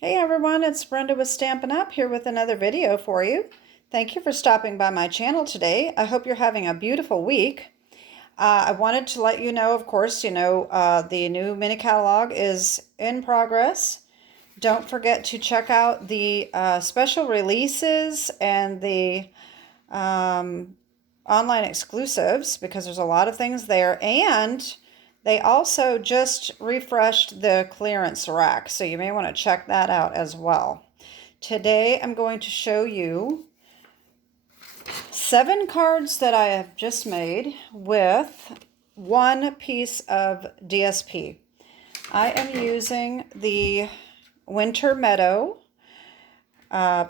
Hey everyone, it's Brenda with Stampin' Up! Here with another video for you. Thank you for stopping by my channel today. I hope you're having a beautiful week. I wanted to let you know, of course, the new mini catalog is in progress. Don't forget to check out the special releases and the online exclusives because there's a lot of things there. And they also just refreshed the clearance rack, so you may want to check that out as well. Today I'm going to show you 7 cards that I have just made with one piece of DSP. I am using the Winter Meadow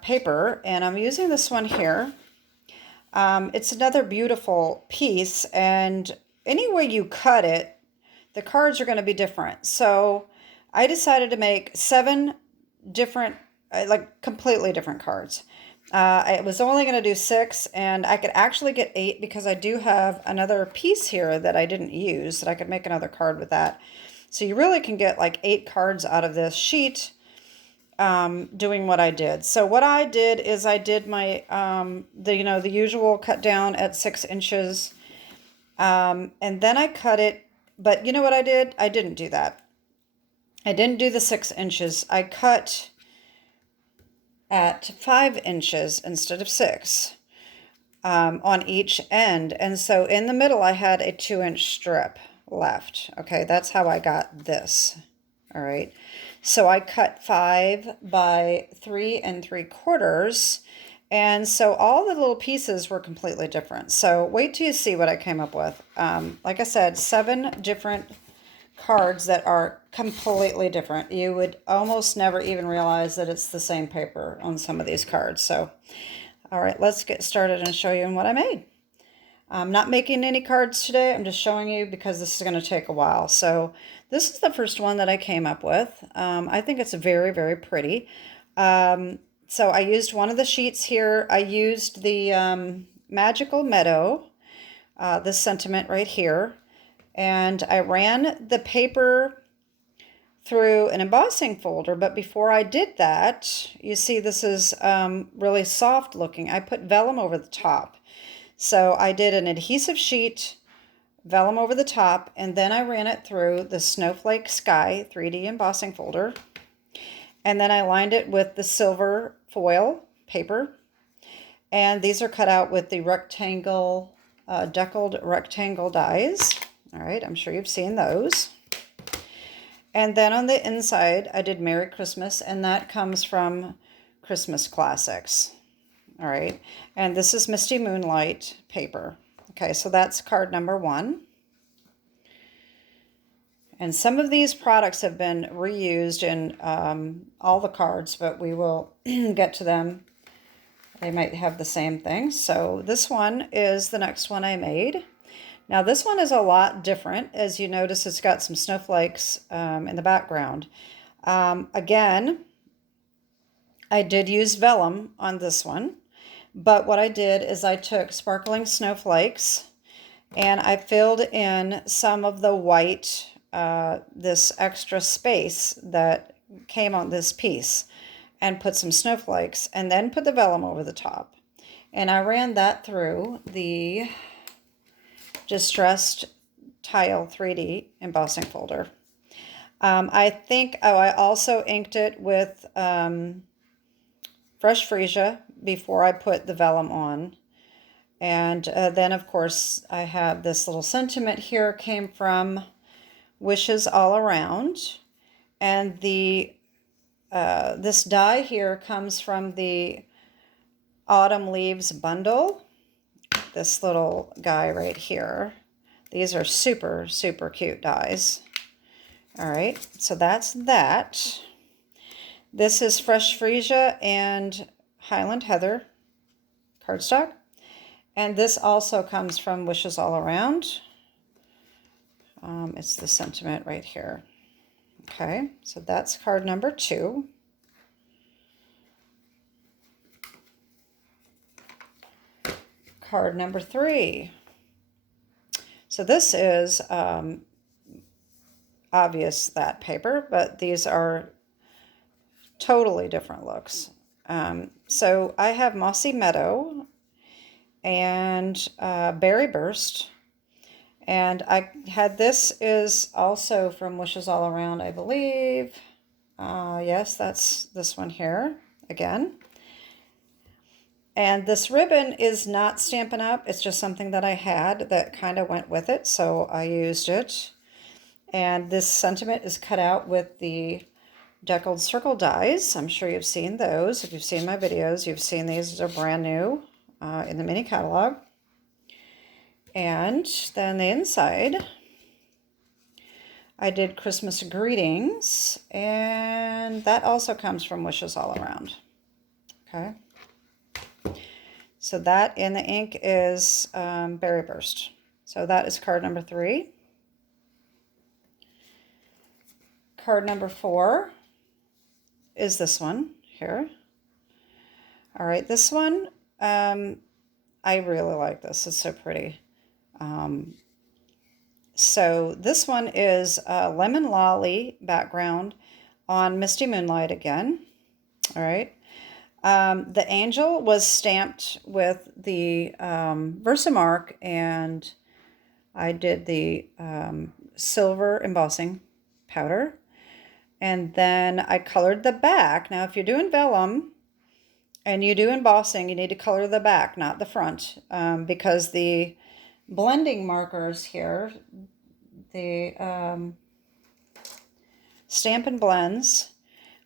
paper, and I'm using this one here. It's another beautiful piece, and any way you cut it, the cards are going to be different. So I decided to make 7 different, completely different cards. I was only going to do 6, and I could actually get 8 because I do have another piece here that I didn't use that I could make another card with that. So you really can get like 8 cards out of this sheet doing what I did. So what I did is I did my, the usual cut down at 6 inches. And then I cut it. But you know what I did? I didn't do that. I didn't do the 6 inches. I cut at 5 inches instead of 6 on each end. And so in the middle, I had a 2-inch strip left. Okay, that's how I got this. All right. So I cut 5 by 3 3/4. And so all the little pieces were completely different. So wait till you see what I came up with. Like I said, 7 different cards that are completely different. You would almost never even realize that it's the same paper on some of these cards. So, all right, let's get started and show you what I made. I'm not making any cards today. I'm just showing you because this is going to take a while. So this is the first one that I came up with. I think it's very, very pretty. So I used one of the sheets here. I used the Magical Meadow, this sentiment right here. And I ran the paper through an embossing folder. But before I did that, you see this is really soft looking. I put vellum over the top. So I did an adhesive sheet, vellum over the top, and then I ran it through the Snowflake Sky 3D embossing folder. And then I lined it with the silver foil paper. And these are cut out with the rectangle, Deckled rectangle dies. All right, I'm sure you've seen those. And then on the inside, I did Merry Christmas, and that comes from Christmas Classics. All right, and this is Misty Moonlight paper. Okay, so that's card number 1. And some of these products have been reused in all the cards, but we will get to them. They might have the same thing. So this one is the next one I made. Now this one is a lot different. As you notice, it's got some snowflakes in the background. Again, I did use vellum on this one. But what I did is I took sparkling snowflakes and I filled in some of the white, this extra space that came on this piece, and put some snowflakes and then put the vellum over the top. And I ran that through the Distressed Tile 3D embossing folder. I also inked it with fresh freesia before I put the vellum on. And then, of course, I have this little sentiment here, came from Wishes All Around. And the this die here comes from the Autumn Leaves bundle. This little guy right here. These are super, super cute dies. All right, so that's that. This is Fresh Freesia and Highland Heather cardstock. And this also comes from Wishes All Around. It's the sentiment right here. Okay, so that's card number 2. Card number 3. So this is obvious that paper, but these are totally different looks. So I have Mossy Meadow and Berry Burst. And I had, this is also from Wishes All Around, I believe. Yes, that's this one here again. And this ribbon is not Stampin' Up. It's just something that I had that kind of went with it, so I used it. And this sentiment is cut out with the Deckled circle dies. I'm sure you've seen those. If you've seen my videos, you've seen these. They're brand new in the mini catalog. And then the inside, I did Christmas greetings, and that also comes from Wishes All Around. Okay. So that in the ink is Berry Burst. So that is card number 3. Card number 4 is this one here. All right, this one, I really like this. It's so pretty. So this one is a Lemon Lolly background on Misty Moonlight again. All right. The angel was stamped with the Versamark, and I did the silver embossing powder. And then I colored the back. Now, if you're doing vellum and you do embossing, you need to color the back, not the front, because the blending markers here, the Stampin' Blends,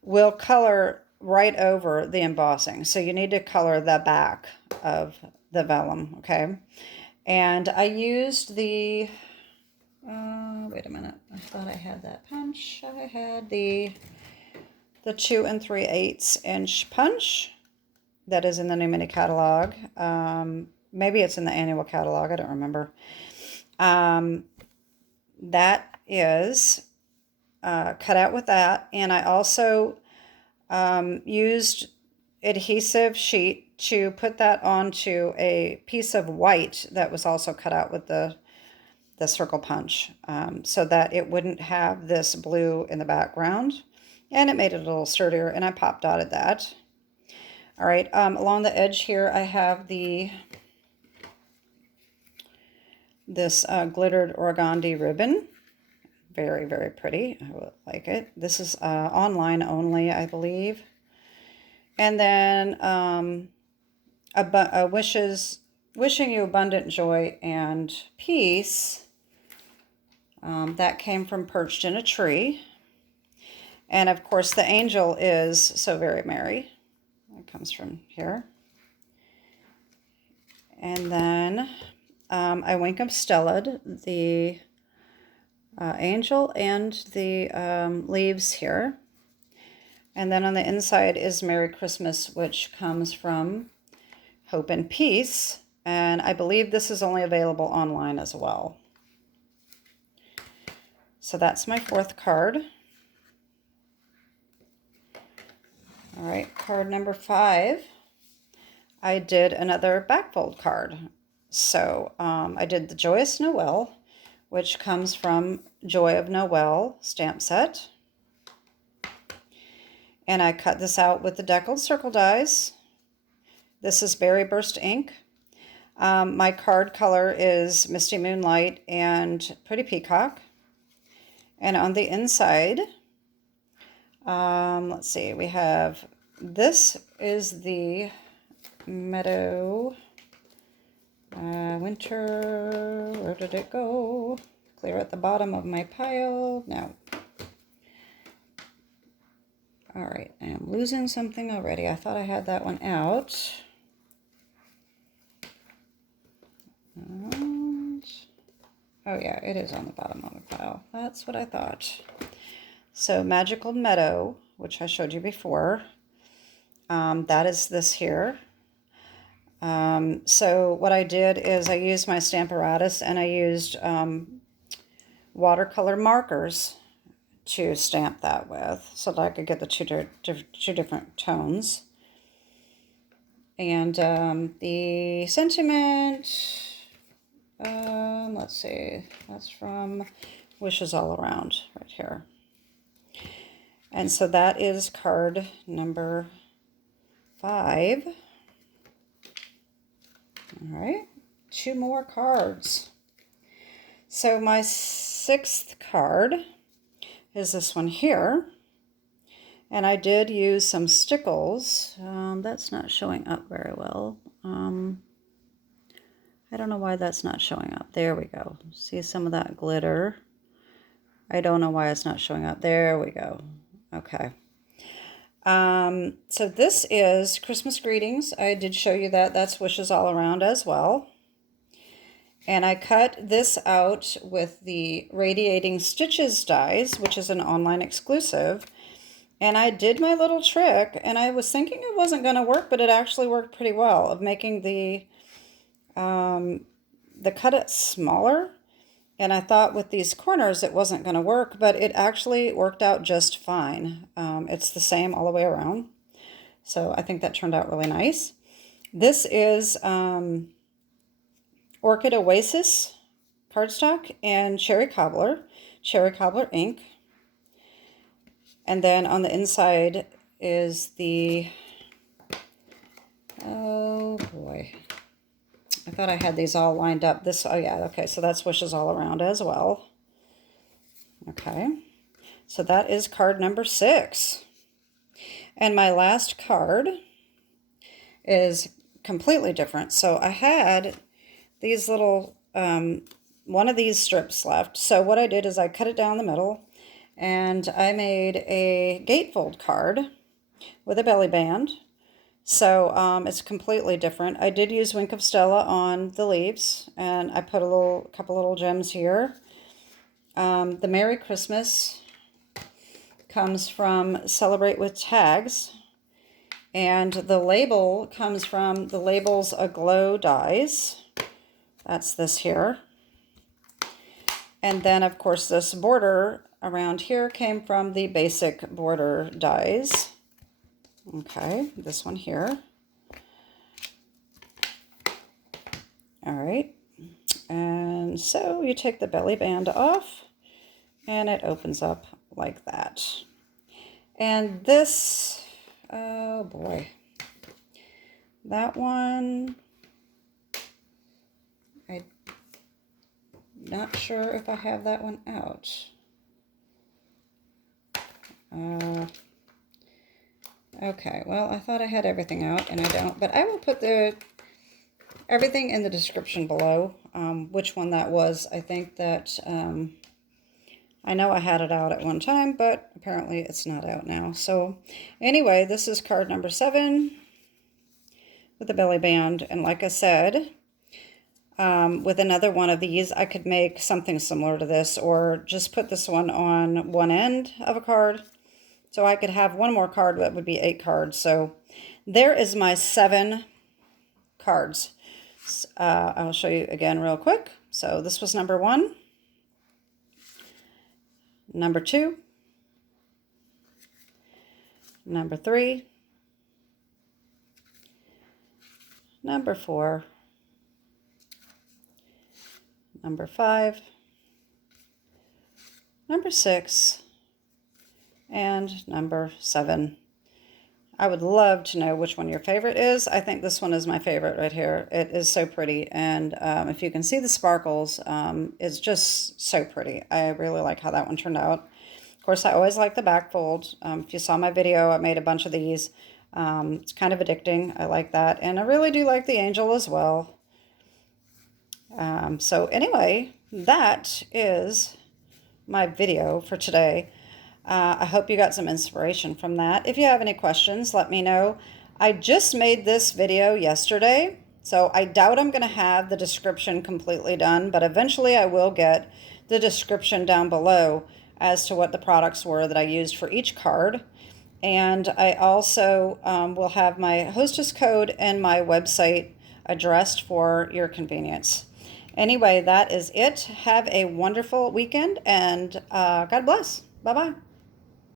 will color right over the embossing. So you need to color the back of the vellum, okay? And I used the, wait a minute, I thought I had that punch. I had the 2 3/8 inch punch that is in the new mini catalog. Maybe it's in the annual catalog, I don't remember. That is cut out with that, and I also used Adhesive Sheet to put that onto a piece of white that was also cut out with the circle punch, so that it wouldn't have this blue in the background, and it made it a little sturdier, and I pop dotted that. All right, along the edge here I have this glittered organdy ribbon. Very, very pretty. I would like it. This is online only, I believe. And then wishing you abundant joy and peace. That came from Perched in a Tree. And of course the angel is So Very Merry. That comes from here. And then I Wink of Stella, the angel and the leaves here. And then on the inside is Merry Christmas, which comes from Hope and Peace. And I believe this is only available online as well. So that's my 4th card. All right, card number 5. I did another backfold card. So I did the Joyous Noel, which comes from Joy of Noel stamp set. And I cut this out with the Deckled circle dies. This is Berry Burst ink. My card color is Misty Moonlight and Pretty Peacock. And on the inside, let's see, we have, this is the Meadow Winter, where did it go? Clear at the bottom of my pile. No. All right, I am losing something already. I thought I had that one out. And, oh yeah, it is on the bottom of the pile. That's what I thought. So Magical Meadow, which I showed you before, that is this here. So what I did is I used my Stamparatus, and I used watercolor markers to stamp that with, so that I could get the two different tones. And the sentiment, let's see, that's from Wishes All Around right here. And so that is card number 5. All right, 2 more cards. So my 6th card is this one here. And I did use some Stickles. That's not showing up very well. I don't know why that's not showing up. There we go. See some of that glitter. I don't know why it's not showing up. There we go. Okay. So this is Christmas Greetings. I did show you that. That's Wishes All Around as well. And I cut this out with the Radiating Stitches dies, which is an online exclusive. And I did my little trick, and I was thinking it wasn't going to work, but it actually worked pretty well, of making the cut it smaller. And I thought with these corners it wasn't going to work, but it actually worked out just fine. It's the same all the way around. So I think that turned out really nice. This is Orchid Oasis cardstock and Cherry Cobbler ink. And then on the inside is the, oh boy, I thought I had these all lined up. This, oh yeah, okay, so that's Wishes All Around as well. Okay, so that is card number 6. And my last card is completely different. So I had these little, one of these strips left. So what I did is I cut it down the middle, and I made a gatefold card with a belly band. So it's completely different. I did use Wink of Stella on the leaves, and I put a couple little gems here. The Merry Christmas comes from Celebrate with Tags, and the label comes from the Labels Aglow dies. That's this here. And then, of course, this border around here came from the Basic Border dies. Okay, this one here. All right, and so you take the belly band off, and it opens up like that. And this, oh boy, that one, I'm not sure if I have that one out. Okay, well, I thought I had everything out, and I don't, but I will put everything in the description below, which one that was. I think that, I know I had it out at one time, but apparently it's not out now. So anyway, this is card number 7 with the belly band, and like I said, with another one of these, I could make something similar to this, or just put this one on one end of a card. So I could have one more card that would be 8 cards. So there is my 7 cards. I'll show you again real quick. So this was number 1, number 2, number 3, number 4, number 5, number 6, and number 7. I would love to know which one your favorite is. I think this one is my favorite right here. It is so pretty, and if you can see the sparkles, it's just so pretty. I really like how that one turned out. Of course, I always like the back fold. If you saw my video, I made a bunch of these. It's kind of addicting. I like that, and I really do like the angel as well. So anyway, that is my video for today. I hope you got some inspiration from that. If you have any questions, let me know. I just made this video yesterday, so I doubt I'm going to have the description completely done, but eventually I will get the description down below as to what the products were that I used for each card. And I also will have my Hostess code and my website addressed for your convenience. Anyway, that is it. Have a wonderful weekend, and God bless. Bye-bye.